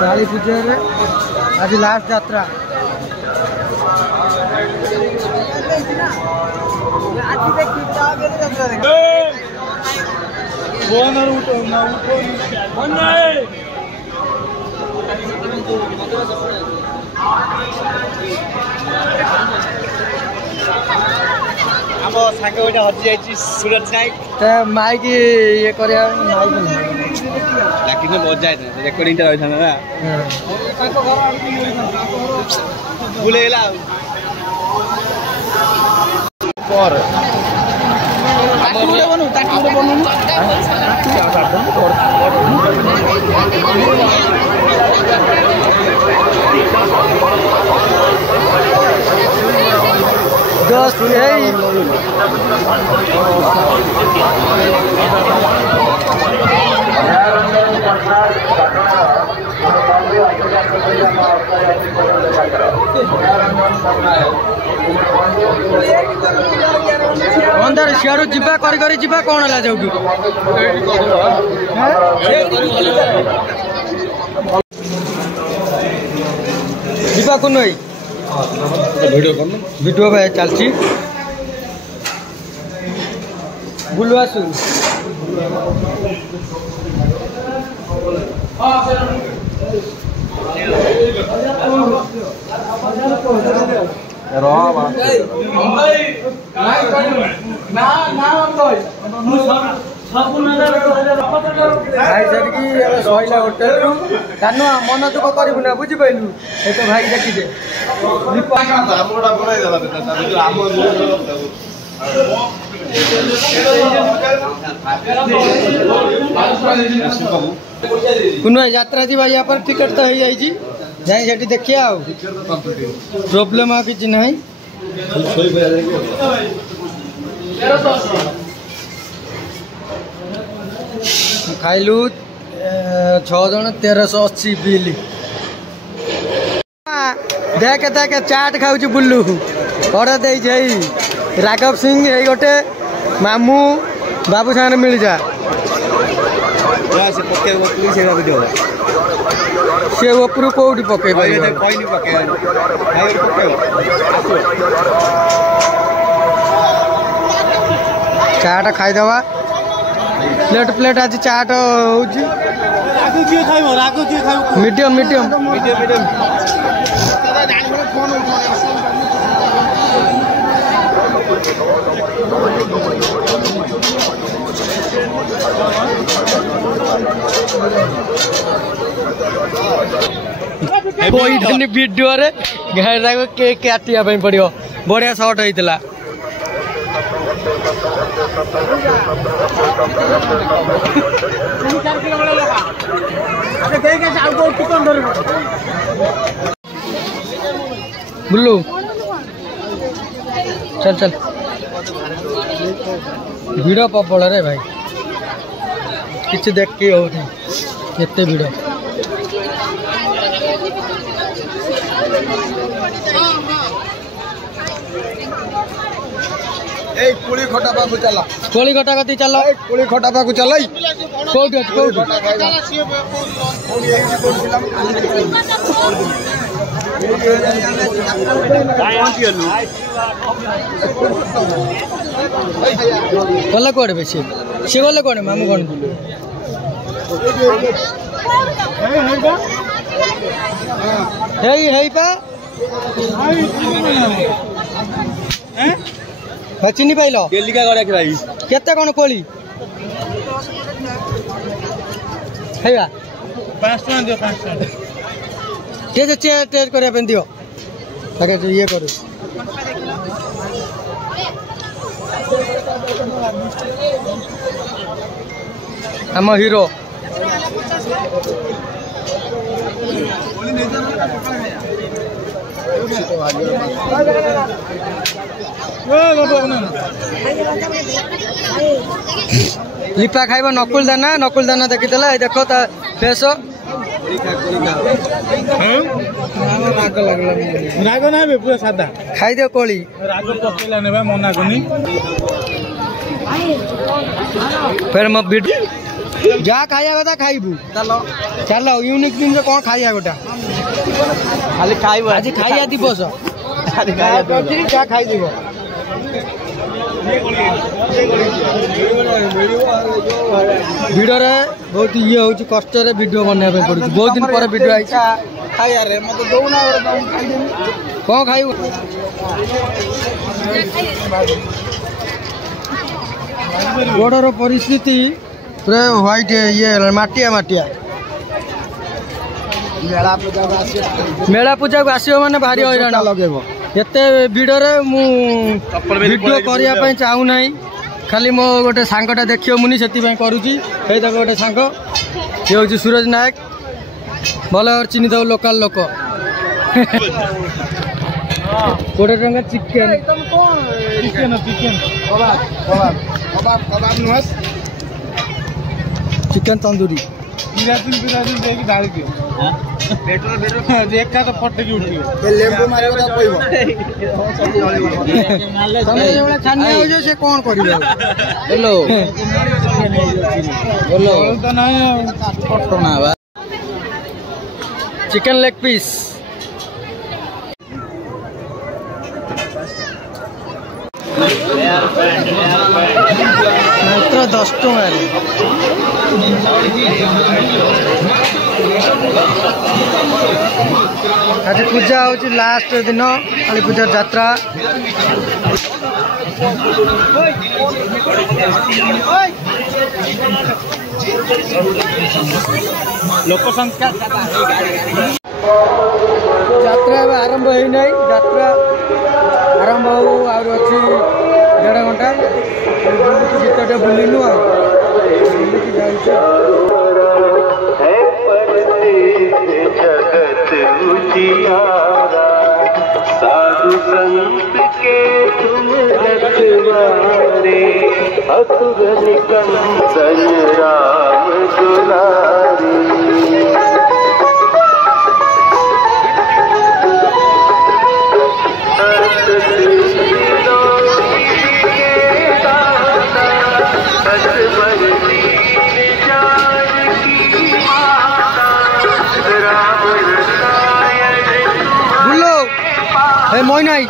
काली पूजा आज लास्ट यात्रा आम सांग गोटे हजि जाइए सूरज नायक माइक ये कर बजा रेकर्डिंग रही था ना बुलेला दोस्त अंदर सियाड़ू जीवा कर जीवा कौन है जाऊ जीवा कौन भाई वीडियो भाई चलती बुलू आसु सैला होटेल कानु मन दुख करू ना बुझिपारू ये तो भाई देखिए कुन यात्रा जी भाई यहाँ पर टिकट तो हो जाए जाए देखिए आ प्रोब्लेम आ कि ना खाइलु 6 जन 1380 बिल देख देख चाट खाऊ बुल्लू ऑर्डर दे राघव सिंह ये गोटे मामू बाबू सागर मिल जा से ऊपर कौटी पके चाट खाईदवा प्लेट प्लेट आज चाट हो मीडियम मीडियम वीडियो रे घर केक काटिया पड़ो बढ़िया शॉट होता बुल्लू चल चल भिड़ प्रबल रे भाई किसी देख के हो एत भिड़ कोली खटा पाकु चला कोली खटा कति चल कोली खटा पाकु चल कोठी कोठी गला कोड़े बेसी से गले कोड़े मामू कोन हे पा चिनी पाइल केते कौन कोली है 5 टका दियो 5 टका टेस्ट करया पे दियो ताके ये करू हम हीरो लिपा खाइब नकुल दाना देखी देख फेस राग ना पूरा सादा खाई दियो कोली राग पकेला ने मना कनी फिर मैं जहाँ खाइया कथा खाइबू चल यूनिक दिन कौन खाइया गोटा खाली खाइबो आज खाइया दिवस क्या खाई दिव भिडियो बहुत ये हूँ कष्ट वीडियो बनवाई पड़ू बहुत दिन पर वीडियो आई खाइया मत दौना कौन खाइबू गोड़र परिस्थिति पूरा व्हाइट ये माटिया मेला पूजा को आसो माने भारी हईराण लगेब एत भिड़ वीडियो करने चाहू ना खाली मो गोटे सांगटा देखियो मुनि से करुची देख गोटे सांग ये हूँ सूरज नायक भल चिन्ह दो लोकल लोक कोड़े टंका चिकेन चिकेन तंदूरी एका तो फटे उठी से कौन कर चिकेन लेग पीस मात्र 10 टଙ୍କା आज पूजा हूँ लास्ट दिन काली पूजा यात्रा लोक संख्या यात्रा आरंभ हो ना यात्रा आरंभ हो अच्छी 1.5 घंटा गीतटे बुलू साधु संत के तुम रखवारे असुर निकंदन राम दुलारी मोई नहीं